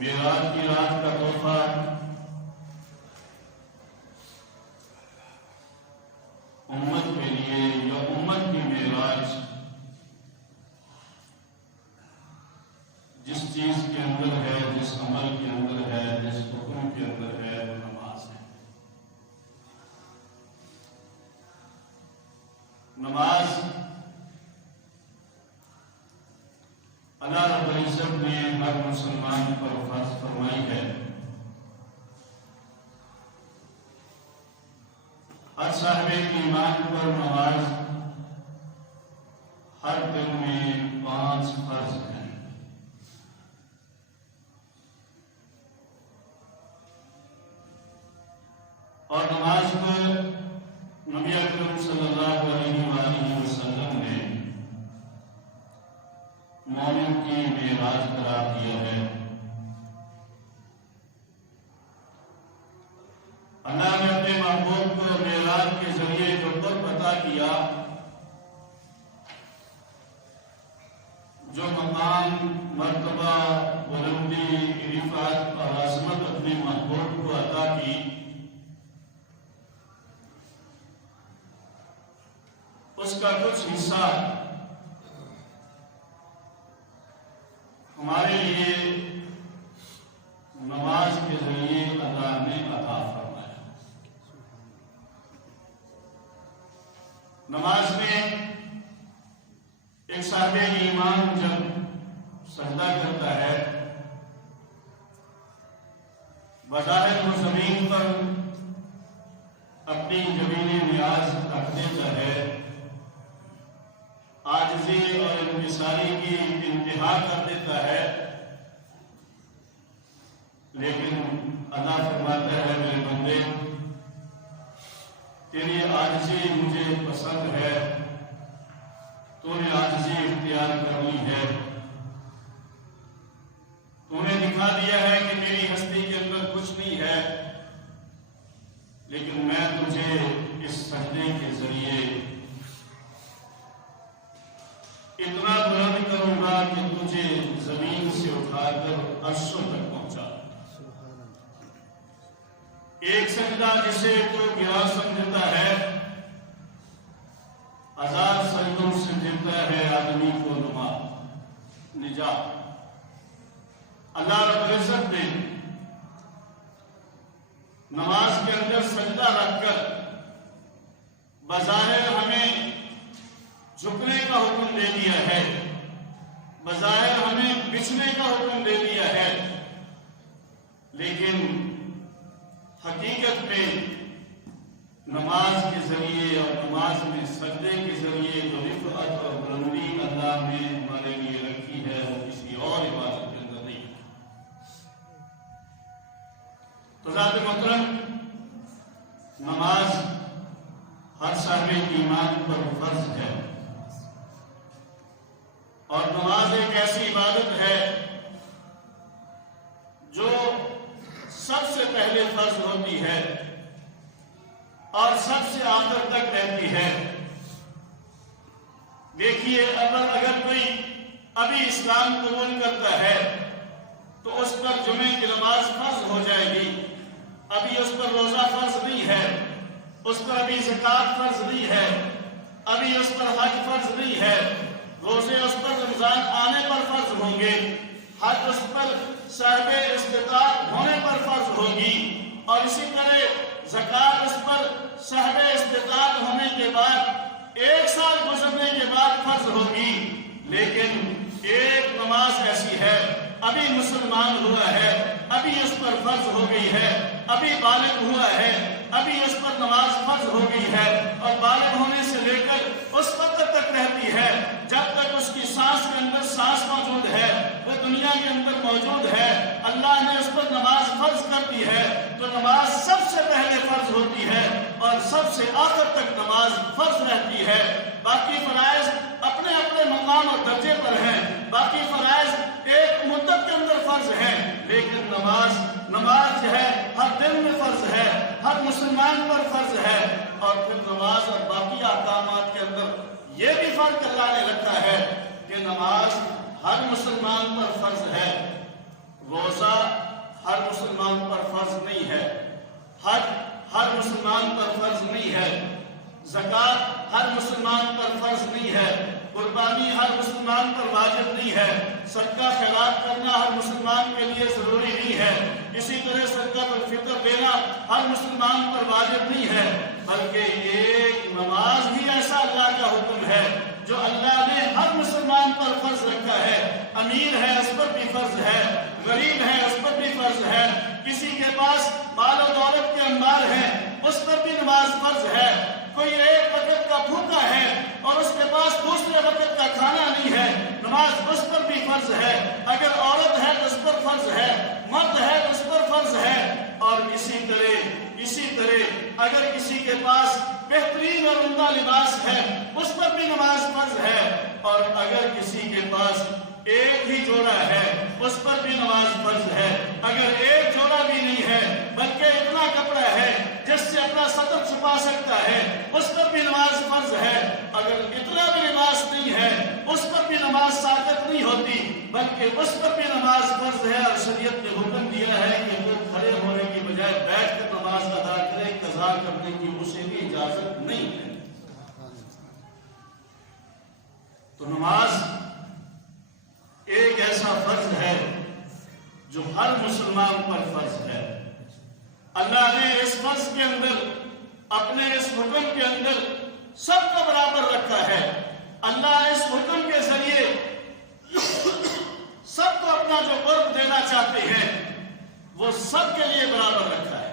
معراج کی رات کا تحفہ امت کے لیے یا امت کی معراج جس چیز کے اندر ہے، جس عمل کے اندر ہے، جس حکم کے اندر ہے، وہ نماز ہے۔ نماز اللہ رب العزت نے ہر مسلمان پر فرض فرمائی ہے۔ ہر صاحب ایمان پر نماز ہر دن میں 5 فرض ہیں۔ اور نماز کو نبی اکرم صلی اللہ علیہ وآلہ وسلم نے مومن کی معراج قرار دیا ہے۔ اللہ نے اپنے محبوب کو معراج کے ذریعے جو قرب عطا کیا، جو مقام، مرتبہ، بلندی، رفعت اور عظمت اپنے محبوب کو عطا کی، اس کا کچھ حصہ ہمارے لیے نماز کے ذریعے اللہ نے عطا فرمایا۔ نماز میں ایک صاحب ایمان جب سجدہ کرتا ہے، بظاہر وہ زمین پر اپنی زمینی نیاز رکھ دیتا ہے، عاجزی اور انکساری کی انتہا کر دیتا ہے، لیکن اللہ فرماتا ہے میرے بندے تیری عاجزی مجھے پسند ہے، تو نے عاجزی اختیار کرنی ہے، تو نے دکھا دیا ہے کہ میری ہستی کے اندر کچھ نہیں ہے، لیکن میں تجھے اس سجدے کے ذریعے اتنا بلند کروں گا کہ تجھے زمین سے اٹھا کر عرشوں تک پہنچا۔ ایک سجدہ جسے تو گرا سمجھتا ہے، 1000 سجدوں سے دیتا ہے آدمی کو نجات۔ اللہ رب العزت نے نماز کے اندر سجدہ رکھ کر بظاہر ہمیں جھکنے کا حکم دے دیا ہے، بظاہر ہمیں بچھنے کا حکم دے دیا ہے، لیکن حقیقت میں نماز کے ذریعے اور نماز میں سجدے کے ذریعے جو رفعت اور بلندی اللہ نے ہمارے لیے رکھی ہے وہ کسی اور عبادت کے اندر نہیں ہے۔ تو ذات محترم، نماز ہر صاحب ایمان پر فرض ہے، اور نماز ایک ایسی عبادت ہے جو سب سے پہلے فرض ہوتی ہے اور سب سے آخر تک رہتی ہے۔ دیکھیے، اگر کوئی ابھی اسلام قبول کرتا ہے تو اس پر جمعے کی نماز فرض ہو جائے گی، ابھی اس پر روزہ فرض نہیں ہے، اس پر ابھی زکوٰۃ فرض نہیں ہے، ابھی اس پر حج فرض نہیں ہے، روزے اس پر رمضان آنے پر فرض ہوں گے، حج اس پر صاحب استطاعت ہونے پر فرض ہوگی، اور اسی طرح زکوٰۃ اس پر صاحب استطاعت ہونے کے بعد 1 سال گزرنے کے بعد فرض ہوگی۔ لیکن ایک نماز ایسی ہے، ابھی مسلمان ہوا ہے، ابھی اس پر فرض ہو گئی ہے، ابھی بالغ ہوا ہے، ابھی اس پر نماز فرض ہو گئی ہے، اور بالغ ہونے سے لے کر اس وقت تک رہتی ہے جب تک اس کی سانس کے اندر سانس موجود ہے، وہ دنیا کے اندر موجود ہے، اللہ نے اس پر نماز فرض کر دی ہے، تو نماز سب سے پہلے فرض ہوتی ہے اور سب سے آخر تک نماز فرض رہتی ہے۔ باقی فرائض اپنے اپنے مقام اور درجے پر ہیں، باقی فرائض ایک مدت کے اندر فرض ہیں، لیکن نماز جو ہے ہر دن میں فرض ہے، ہر مسلمان پر فرض ہے۔ اور پھر نماز اور باقی احکامات کے اندر یہ بھی فرق اللہ نے رکھا ہے کہ نماز ہر مسلمان پر فرض ہے، روزہ ہر مسلمان پر فرض نہیں ہے، حج ہر مسلمان پر فرض نہیں ہے، زکوٰۃ ہر مسلمان پر فرض نہیں ہے، قربانی ہر مسلمان پر واجب نہیں ہے، صدقہ خیرات کرنا ہر مسلمان کے لیے ضروری نہیں ہے، اسی طرح صدقۃ الفطر دینا ہر مسلمان پر واجب نہیں ہے، بلکہ ایک نماز ہی ایسا اللہ کا حکم ہے جو اللہ نے ہر مسلمان پر فرض رکھا ہے۔ امیر ہے اس پر بھی فرض ہے، غریب ہے اس پر بھی فرض ہے، کسی کے پاس مال و دولت کے انبار ہیں اس پر بھی نماز فرض ہے، کوئی ایک وقت کا بھوکا ہے اور اس کے پاس دوسرے وقت کا کھانا نہیں ہے، نماز اس پر بھی فرض ہے، اگر عورت ہے تو اس پر فرض ہے، مرد ہے تو اس پر فرض ہے، اور اسی طرح اگر کسی کے پاس بہترین اور عمدہ لباس ہے اس پر بھی نماز فرض ہے، اور اگر کسی کے پاس ایک ہی جوڑا ہے اس پر بھی نماز فرض ہے، اگر ایک جوڑا بھی نہیں ہے بلکہ اتنا کپڑا ہے جس سے اپنا سطر چھپا سکتا ہے اس پر بھی نماز فرض ہے، اگر اتنا بھی لباس نہیں ہے اس پر بھی نماز ساقط نہیں ہوتی بلکہ اس پر بھی نماز فرض ہے، اور شریعت نے حکم دیا ہے کہ وہ کھڑے ہونے کی بجائے بیٹھ کر نماز ادا کرے، قضا کرنے کی اسے بھی اجازت نہیں ہے۔ تو نماز ایک ایسا فرض ہے جو ہر مسلمان پر فرض ہے۔ اللہ نے اس فرض کے اندر، اپنے اس حکم کے اندر سب کو برابر رکھا ہے۔ اللہ اس حکم کے ذریعے سب کو اپنا جو قرب دینا چاہتے ہیں وہ سب کے لیے برابر رکھا ہے۔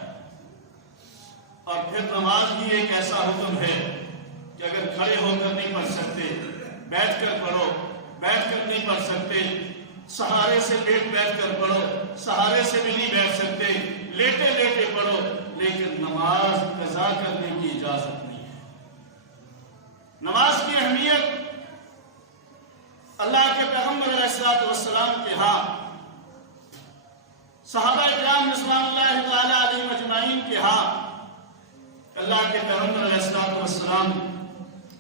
اور پھر نماز بھی ایک ایسا حکم ہے کہ اگر کھڑے ہو کر نہیں پڑھ سکتے بیٹھ کر پڑھو، بیٹھ کر نہیں پڑھ سکتے سہارے سے بیٹھ کر پڑھو، سہارے سے بھی نہیں بیٹھ سکتے لیٹے لیٹے پڑھو، لیکن نماز قضا کرنے کی اجازت نہیں ہے۔ نماز کی اہمیت اللہ کے پیغمبر علیہ السلام کے ہاں، صحابہ کرام رضوان اللہ تعالی علیہم اجمعین کے ہاں، اللہ کے پیغمبر علیہ السلام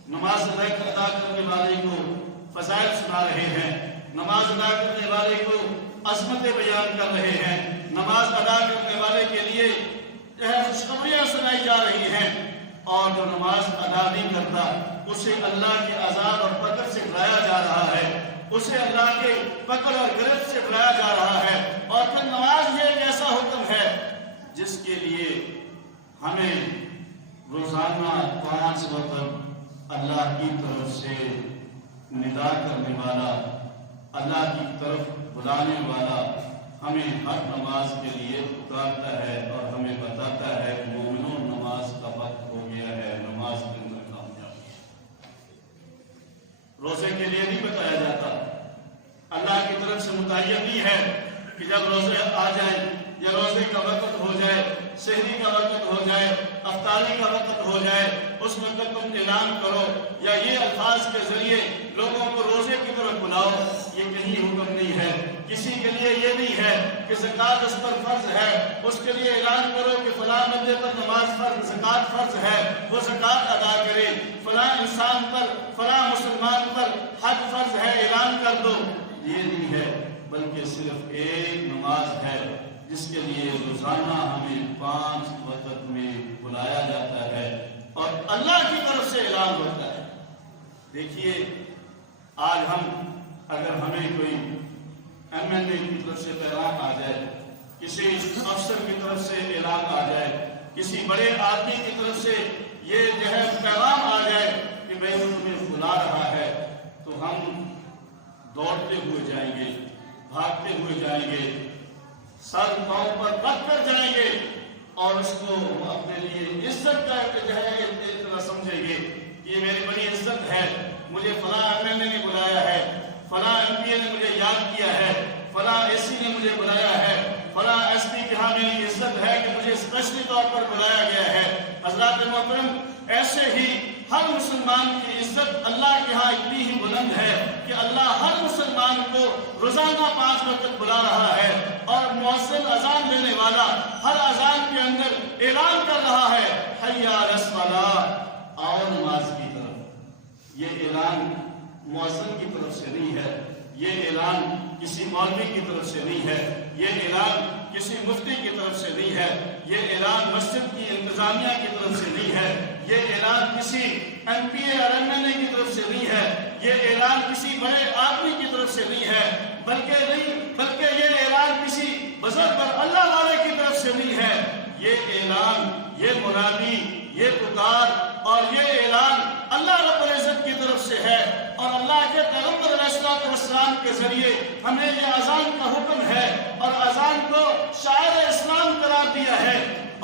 نماز ادا کرنے والے کو فضائل سنا رہے ہیں، نماز ادا کرنے والے کو عظمتیں بیان کر رہے ہیں، نماز ادا کرنے والے کے لیے خوشخبریاں سنائی جا رہی ہیں، اور جو نماز ادا نہیں کرتا اسے اللہ کے عذاب اور پکڑ سے ڈرایا جا رہا ہے، اسے اللہ کے پکڑ اور گرفت سے ڈرایا جا رہا ہے۔ اور پھر نماز یہ ایک ایسا حکم ہے جس کے لیے ہمیں روزانہ 5 وقت اللہ کی طرف سے ندا کرنے والا، اللہ کی طرف بلانے والا ہمیں ہر نماز کے لیے پکارتا ہے اور ہمیں بتاتا ہے مومنوں نماز کا وقت ہو گیا ہے، نماز کے اندر کامیابی ہے۔ روزے کے لیے نہیں بتایا جاتا، اللہ کی طرف سے متعین نہیں ہے کہ جب روزے آ جائیں یا روزے کا وقت ہو جائے، سحری کا وقت ہو جائے، افطاری کا وقت ہو جائے، اس وقت تم اعلان کرو یا یہ الفاظ کے ذریعے لوگوں کو روزے کی طرف بلاؤ۔ یہ کہیں حکم نہیں ہے، کسی کے لیے یہ نہیں ہے کہ زکوٰۃ اس پر فرض ہے، اس کے لیے اعلان کرو کہ فلاں بندے پر نماز فرض، زکوٰۃ فرض ہے، وہ زکوٰۃ ادا کرے، فلاں انسان پر، فلاں مسلمان پر حج فرض ہے، اعلان کر دو۔ یہ نہیں ہے، بلکہ صرف ایک نماز ہے جس کے لیے روزانہ ہمیں 5 وقت میں بلایا جاتا ہے اور اللہ کی طرف سے اعلان ہوتا ہے۔ دیکھیے آج اگر ہمیں کوئی MLA کی طرف سے پیغام آ جائے، کسی افسر کی طرف سے اعلان آ جائے، کسی بڑے آدمی کی طرف سے یہ جو ہے پیغام آ جائے کہ بھائی تمہیں بلا رہا ہے، تو ہم دوڑتے ہوئے جائیں گے، بھاگتے ہوئے جائیں گے، سر پاؤں پر رکھ کر جائیں گے اور اس کو اپنے لیے عزت کا جو ہے اتنا سمجھیں گے کہ یہ میری بڑی عزت ہے، مجھے فلاں MLA نے بلایا ہے، فلاں MP نے مجھے یاد کیا ہے، فلاں AC نے مجھے بلایا ہے، فلاں SP کے ہاں میری عزت ہے کہ مجھے اسپیشلی طور پر بلایا گیا ہے۔ حضرات محترم، ایسے ہی ہر مسلمان کی عزت اللہ کے ہاں اتنی ہی بلند ہے کہ اللہ ہر مسلمان کو روزانہ 5 وقت بلا رہا ہے، اور مؤذن اذان دینے والا ہر اذان کے اندر اعلان کر رہا ہے حی علی الصلاۃ، آؤ نماز کی طرف۔ یہ اعلان مؤذن کی طرف سے نہیں ہے، یہ اعلان کسی مولوی کی طرف سے نہیں ہے، یہ اعلان کسی مفتی کی طرف سے نہیں ہے، یہ اعلان مسجد کی انتظامیہ کی طرف سے نہیں ہے، یہ اعلان کسی MPA اور MLA کی طرف سے نہیں ہے، یہ اعلان کسی بڑے آدمی کی طرف سے نہیں ہے، بلکہ یہ اعلان کسی بزرگ اور اللہ والے کی طرف سے نہیں ہے۔ یہ اعلان، یہ منادی، یہ پکار اور یہ اعلان اللہ رب العزت کی طرف سے ہے، اور اللہ کے پیغمبر علیہ السلام کے ذریعے ہمیں یہ اذان کا حکم ہے، اور اذان کو شاعر اسلام قرار دیا ہے،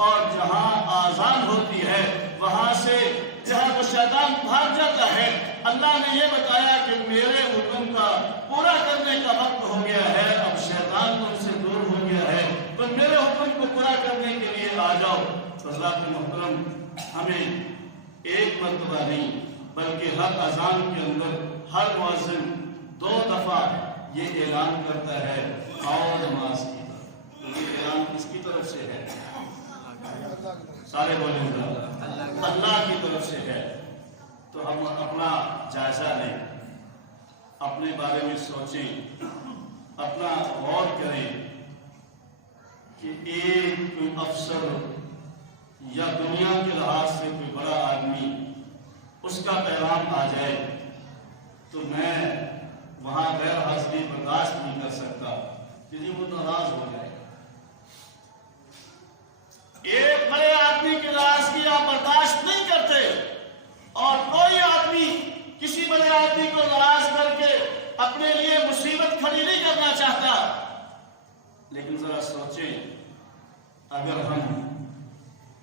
اور جہاں اذان ہوتی ہے وہاں سے جہاں وہ شیطان بھاگ جاتا ہے۔ اللہ نے یہ بتایا کہ میرے حکم کا پورا کرنے کا وقت ہو گیا ہے، اب شیطان تم سے دور ہو گیا ہے، تو میرے حکم کو پورا کرنے کے لیے آ جاؤ۔ حضرات محترم، ہمیں ایک مرتبہ نہیں بلکہ ہر اذان کے اندر ہر مؤذن 2 دفعہ یہ اعلان کرتا ہے آؤ نماز کی طرف۔ یہ اعلان کس کی طرف سے ہے؟ سارے بولیں گے اللہ کی طرف سے ہے۔ تو ہم اپنا جائزہ لیں، اپنے بارے میں سوچیں، اپنا غور کریں کہ ایک کوئی افسر یا دنیا کے لحاظ سے کوئی بڑا آدمی اس کا پیغام آ جائے تو میں وہاں غیر حاضری برداشت نہیں کر سکتا، کیونکہ وہ ناراض ہو جائے گا۔ ایک بڑے آدمی کے لحاظ کی آپ برداشت نہیں کرتے، اور کوئی آدمی کسی بڑے آدمی کو ناراض کر کے اپنے لیے مصیبت کھڑی نہیں کرنا چاہتا۔ لیکن ذرا سوچیں، اگر ہم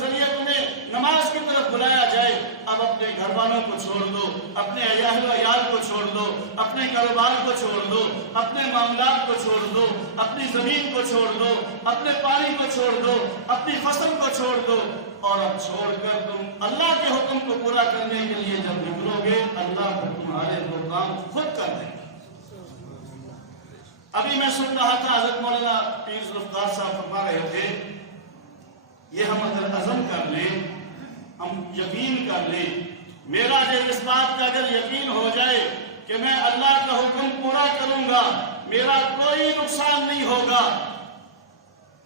ذریعے تمہیں نماز کی طرف بلایا جائے، اب اپنے گھر والوں کو چھوڑ دو، اپنے اہل و عیال کو چھوڑ دو، اپنے کاروبار کو چھوڑ دو، اپنے معاملات کو چھوڑ دو، اپنی زمین کو چھوڑ دو، اپنے پانی کو چھوڑ دو، اپنی فصل کو چھوڑ دو، اور اب چھوڑ کر تم اللہ کے حکم کو پورا کرنے کے لیے جب نکلو گے، اللہ تمہارے وہ کام خود کر دیں گے۔ ابھی میں سن رہا تھا حضرت مولانا پیر ذوالفقار صاحب فرما رہے تھے، یہ ہم اگر عزم کر لیں، ہم یقین کر لیں، میرا جو اس بات کا اگر یقین ہو جائے کہ میں اللہ کا حکم پورا کروں گا، میرا کوئی نقصان نہیں ہوگا،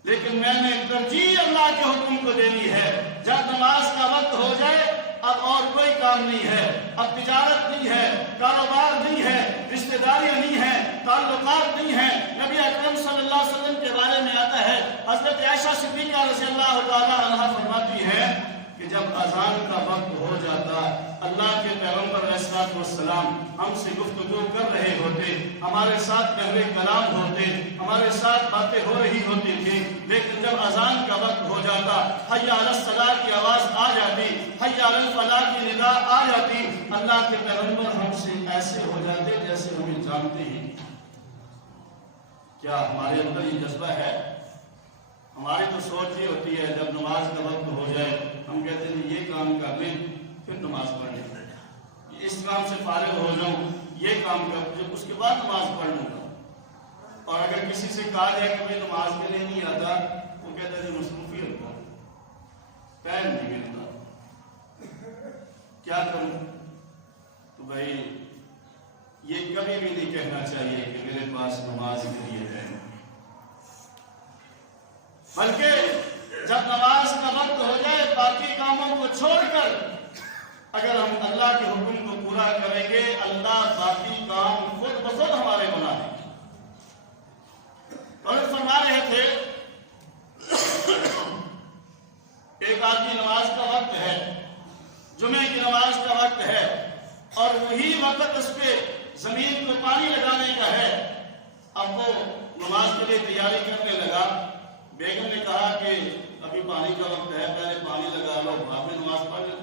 لیکن میں نے ترجیح اللہ کے حکم کو دینی ہے۔ جب نماز کا وقت ہو جائے، اب اور کوئی کام نہیں ہے، اب تجارت نہیں ہے، کاروبار نہیں ہے، رشتہ داریاں نہیں ہیں، تعلقات نہیں ہیں۔ نبی اکرم صلی اللہ علیہ وسلم کے بارے میں آتا ہے، حضرت عائشہ صدیقہ رضی اللہ تعالی عنہا فرماتی ہے کہ جب اذان کا وقت ہو جاتا، اللہ کے پیغمبر علیہ الصلوۃ والسلام ہم سے گفتگو کر رہے ہوتے، ہمارے ساتھ پہلے کلام ہوتے، ہمارے ساتھ باتیں ہو رہی ہوتی تھی، لیکن جب اذان کا وقت ہو جاتا، حی علی الصلاۃ کی آواز آ جاتی، حی علی الفلاح کی ندا آ جاتی، اللہ کے پیغمبر ہم سے ایسے ہو جاتے جیسے ہمیں جانتے ہی نہیں۔ کیا ہمارے اندر یہ جذبہ ہے؟ ہماری تو سوچ یہ ہوتی ہے جب نماز کا وقت ہو جائے، ہم کہتے ہیں یہ کام کر لیں پھر نماز پڑھ لیں، اس کام سے فارغ ہو جاؤں، یہ کام کر لیں اس کے بعد نماز پڑھ لوں گا۔ اور اگر کسی سے کہا جائے کہ بھائی نماز کے لیے نہیں آتا، وہ کہتا ہے مصروفیت کا پیر نہیں ملتا، کیا کروں؟ تو بھائی یہ کبھی بھی نہیں کہنا چاہیے کہ میرے پاس نماز کے لیے ہے، بلکہ جب نماز کا وقت ہو جائے، باقی کاموں کو چھوڑ کر اگر ہم اللہ کے حکم کو پورا کریں گے، اللہ باقی کام خود بخود ہمارے بنا دیں گے۔ اور فرما رہے تھے ایک آدمی نماز کا وقت ہے، جمعے کی نماز کا وقت ہے، اور وہی وقت اس پہ زمین کو پانی لگانے کا ہے۔ اب وہ نماز کے لیے تیاری کرنے لگا، بیگم نے کہا کہ ابھی پانی کا وقت ہے، پہلے پانی لگا لو، بعد میں نماز پڑھ لو۔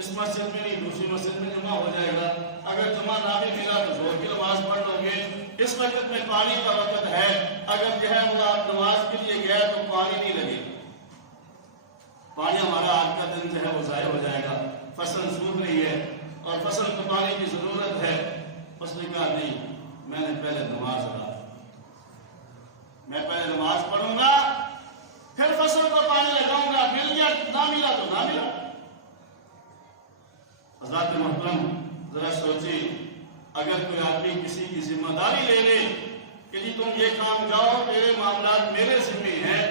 اس مسجد میں نہیں، دوسری مسجد میں جمع ہو جائے گا، اگر جمع نہ بھی ملا تو زور کی نماز پڑھ لو گے، اس وقت میں پانی کا وقت ہے، اگر جو ہے وہ آپ نماز کے لیے گئے تو پانی نہیں لگے، پانی ہمارا آج کا دن جو ہے وہ ضائع ہو جائے گا، فصل سوکھ رہی ہے اور فصل کو پانی کی ضرورت ہے۔ اس نے کہا نہیں، میں نے پہلے نماز ادا، میں پہلے نماز پڑھوں گا، پھر فصل کو پانی لگاؤں گا، مل گیا نہ ملا تو نہ ملا۔ حضرات محترم ذرا سوچی، اگر کوئی آدمی کسی کی ذمہ داری لے لے کہ جی تم یہ کام جاؤ، تیرے معاملات میرے ذمہ ہیں،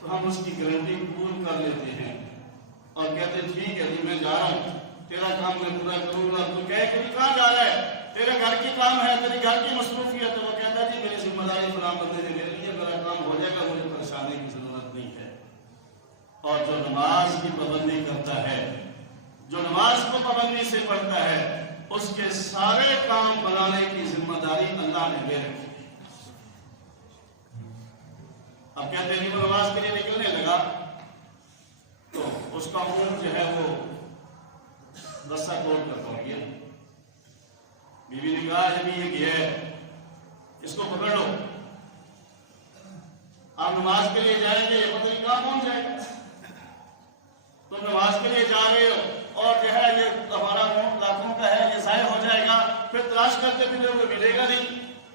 تو ہم اس کی گارنٹی قبول کر لیتے ہیں اور کہتے ہیں ٹھیک ہے جی میں جا رہا ہوں، تیرا کام میں پورا کروں گا۔ تو کہے کہ کہاں جا رہا ہے؟ تیرے گھر کی کام ہے، تیری گھر کی مصروفیت ہے۔ وہ کہتا ہے جی میری ذمہ داری فلاں بندے نے میرے لیے، میرا کام ہو جائے گا، مجھے پریشانی کی ضرورت نہیں ہے۔ اور جو نماز کی پابندی کرتا ہے، جو نماز کو پابندی سے پڑھتا ہے، اس کے سارے کام بنانے کی ذمہ داری اللہ نے دے رکھی۔ اب کہتے ہیں وہ نماز کے لیے نکلنے لگا تو اس کا اونٹ جو ہے وہ رسا توڑ کر پڑ گیا۔ بیوی نے کہا جب یہ گیا ہے اس کو پکڑ لو، آپ نماز کے لیے جائیں گے، یہ پتہ نہیں کہاں پہنچ جائے گا، تم نماز کے لیے جا رہے ہو اور جو ہے یہ ہمارا اونٹ لاکھوں کا ہے، یہ ضائع ہو جائے گا، پھر تلاش کرتے پھر وہ ملے گا نہیں،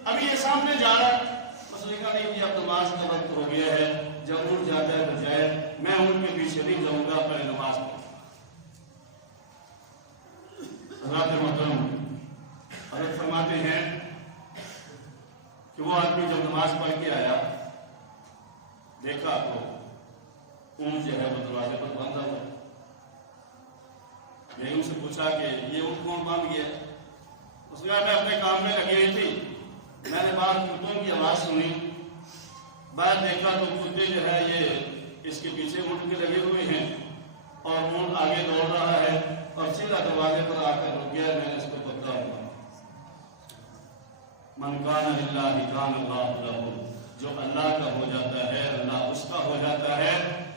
ابھی یہ سامنے جا رہا ہے۔ اس نے کہا نہیں جی اب نماز کا وقت ہو گیا ہے، جب اونٹ جاتا ہے تو جائے، میں اونٹ کے پیچھے نہیں جاؤں گا، پہلے نماز پڑھوں۔ حضرات محترم حضرت فرماتے ہیں کہ وہ آدمی جب نماز پڑھ کے آیا، دیکھا تو اونٹ جو ہے وہ دروازے پر باندھا ہوا۔ میں نے ان سے پوچھا کہ یہ اونٹ کون باندھ گیا؟ اس نے کہا میں اپنے کام میں لگی ہوئی تھی، میں نے بعد کتوں کی آواز سنی، بعد دیکھا تو کتے جو ہے یہ اس کے پیچھے اونٹ کے لگے ہوئے ہیں اور اونٹ آگے دوڑ رہا ہے اور سیدھا دروازے پر آ کر رک گیا۔ میں نے اس کو پکڑا ہوا، من کان للہ کان اللہ لہ، جو اللہ کا ہو جاتا ہے اللہ اس کا ہو جاتا ہے۔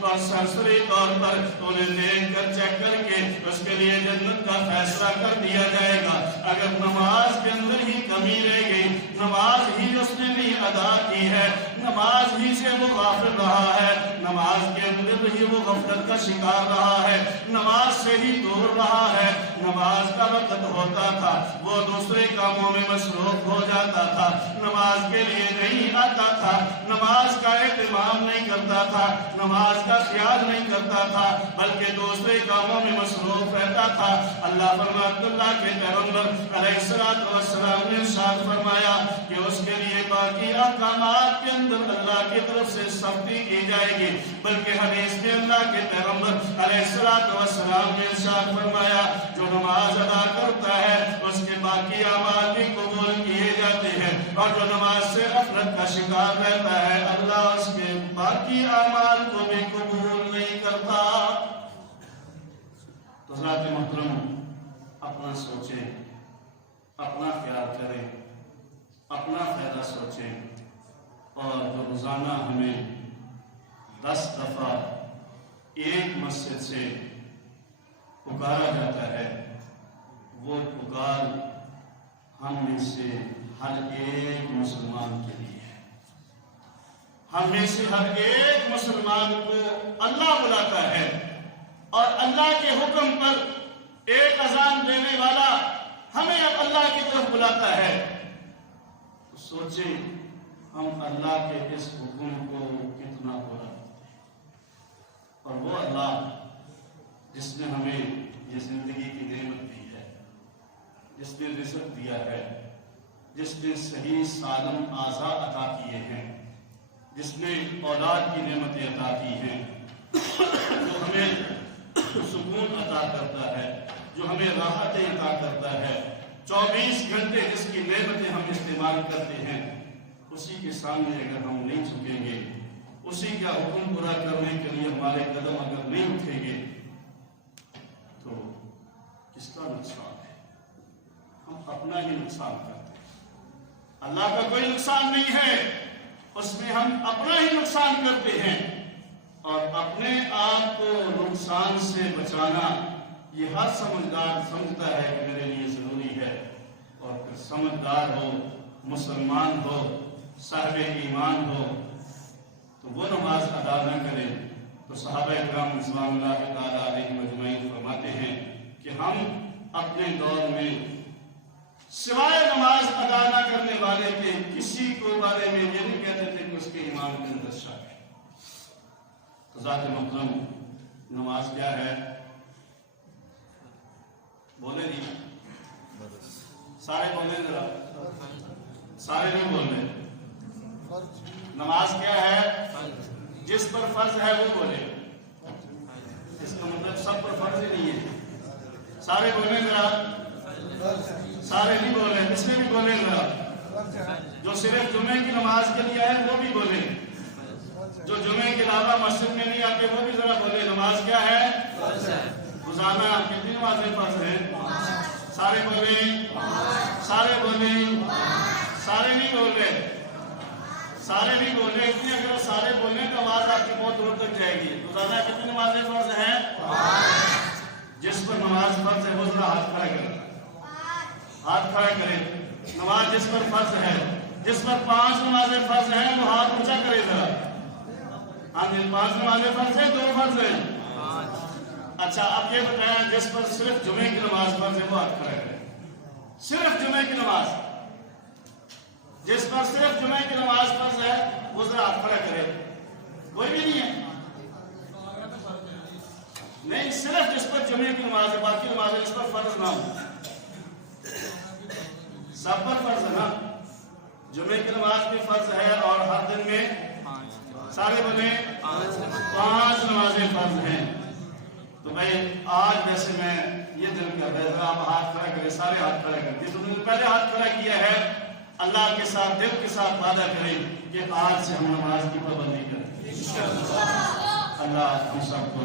اور سرسری طور پر انہیں دیکھ کر چیک کر کے اس کے لیے جنت کا فیصلہ کر دیا جائے گا۔ اگر نماز کے اندر ہی کمی رہ گئی، نماز ہی اس نے نہیں ادا کی ہے، نماز ہی سے وہ غافل رہا ہے، نماز کے اندر ہی وہ غفلت کا شکار رہا ہے، نماز سے ہی دور رہا ہے، نماز کا وقت ہوتا تھا وہ دوسرے کاموں میں مصروف ہو جاتا تھا، نماز کے لیے نہیں آتا تھا، نماز کا اہتمام نہیں کرتا تھا، نماز کا خیال نہیں کرتا تھا، بلکہ دوسرے کاموں میں مصروف رہتا تھا۔ اللہ فرماتا اللہ کے پیغمبر علیہ السلام نے ارشاد فرمایا کہ اس کے لیے باقی احکامات کے اندر اللہ کی طرف سے سختی کی جائے گی، بلکہ حدیث میں اللہ کے پیغمبر علیہ السلام نے ارشاد فرمایا جو نماز ادا کرتا ہے اس کے باقی اعمال بھی قبول کیے جاتے ہیں، اور جو نماز سے غفلت کا شکار رہتا ہے اللہ اس کے باقی اعمال کو بھی قبول نہیں کرتا۔ تو حضرات محترم، اپنا سوچیں، اپنا خیال کریں، اپنا فائدہ سوچیں، اور جو روزانہ ہمیں 10 دفعہ ایک مسجد سے پکارا جاتا ہے وہ پکار ہم میں سے ہر ایک مسلمان کے لیے ہے۔ ہم میں سے ہر ایک مسلمان کو اللہ بلاتا ہے، اور اللہ کے حکم پر ایک اذان دینے والا ہمیں اب اللہ کی طرف بلاتا ہے۔ سوچیں ہم اللہ کے اس حکم کو کتنا برا، اور وہ اللہ جس نے ہمیں یہ زندگی کی نعمت دی ہے، جس نے رزق دیا ہے، جس نے صحیح سالم اعضاء عطا کیے ہیں، جس نے اولاد کی نعمتیں عطا کی ہیں، جو ہمیں سکون عطا کرتا ہے، جو ہمیں راحتیں عطا کرتا ہے، 24 گھنٹے جس کی نعمتیں ہم استعمال کرتے ہیں، اسی کے سامنے اگر ہم نہیں جھکیں گے، اسی کا حکم پورا کرنے کے لیے ہمارے قدم اگر نہیں اٹھیں گے تو کس کا نقصان ہے؟ ہم اپنا ہی نقصان کرتے ہیں، اللہ کا کوئی نقصان نہیں ہے، اس میں ہم اپنا ہی نقصان کرتے ہیں۔ اور اپنے آپ کو نقصان سے بچانا یہ ہر سمجھدار سمجھتا ہے کہ میرے لیے ضروری ہے، اور پھر سمجھدار ہو، مسلمان ہو، صاحب ایمان ہو تو وہ نماز ادا نہ کرے۔ تو صحابہ کرام رضوان اللہ تعالیٰ علیہم اجمعین فرماتے ہیں کہ ہم اپنے دور میں سوائے نماز ادا نہ کرنے والے کے کسی کو بارے میں یہ نہیں کہتے تھے کہ اس کے ایمان کے اندر شک ہے۔ تو ذات محترم، نماز کیا ہے؟ بولے نہیں، سارے بولے ذرا، سارے نہیں بول رہے۔ نماز کیا ہے؟ جس پر فرض ہے وہ بولے، اس کا مطلب سب پر فرض ہی نہیں ہے۔ سارے بولے ذرا، سارے نہیں بول رہے، اس میں بھی بولے ذرا۔ جو صرف جمعے کی نماز کے لیے ہے وہ بھی بولے، جو جمعے کے علاوہ مسجد میں نہیں آتے وہ بھی ذرا بولے۔ نماز کیا ہے؟ روزانہ کتنی نمازیں فرض ہیں؟ سارے بولے، سارے بولے، سارے نہیں بول رہے، سارے نہیں بول رہے۔ اتنی اگر سارے بولیں تو آواز آپ کی بہت دور تک جائے گی۔ روزانہ کتنی نمازیں فرض ہیں؟ جس پر نماز فرض ہے وہ ذرا ہاتھ کھڑا کرے، ہاتھ کھڑا کرے۔ نماز جس پر فرض ہے، جس پر 5 نمازیں فرض ہیں وہ ہاتھ اونچا کرے ذرا۔ ہاں جی، 5 نمازیں فرض ہیں، 2 فرض ہیں۔ اچھا اب یہ بتایا جس پر صرف جمعے کی نماز فرض ہے وہ ہاتھ کھڑا کرے۔ صرف جمعے کی نماز، جس پر صرف جمعے کی نماز فرض ہے وہ ذرا ہاتھ کھڑا کرے۔ کوئی بھی نہیں ہے؟ نہیں، صرف جس پر جمعے کی نماز ہے، باقی نمازیں جس پر فرض نہ ہو۔ سب پر فرض ہے نا؟ جمعے کی نماز بھی فرض ہے، اور ہر دن میں سارے بولے 5 نمازیں فرض ہیں۔ تو بھائی آج ویسے میں یہ دل کر رہا ہے آپ ہاتھ کھڑا کریں، سارے ہاتھ کھڑا کریں۔ جس نے پہلے ہاتھ کھڑا کیا ہے اللہ کے ساتھ دل کے ساتھ وعدہ کریں کہ آج سے ہم نماز کی پابندی کریں۔ اللہ ہم سب کو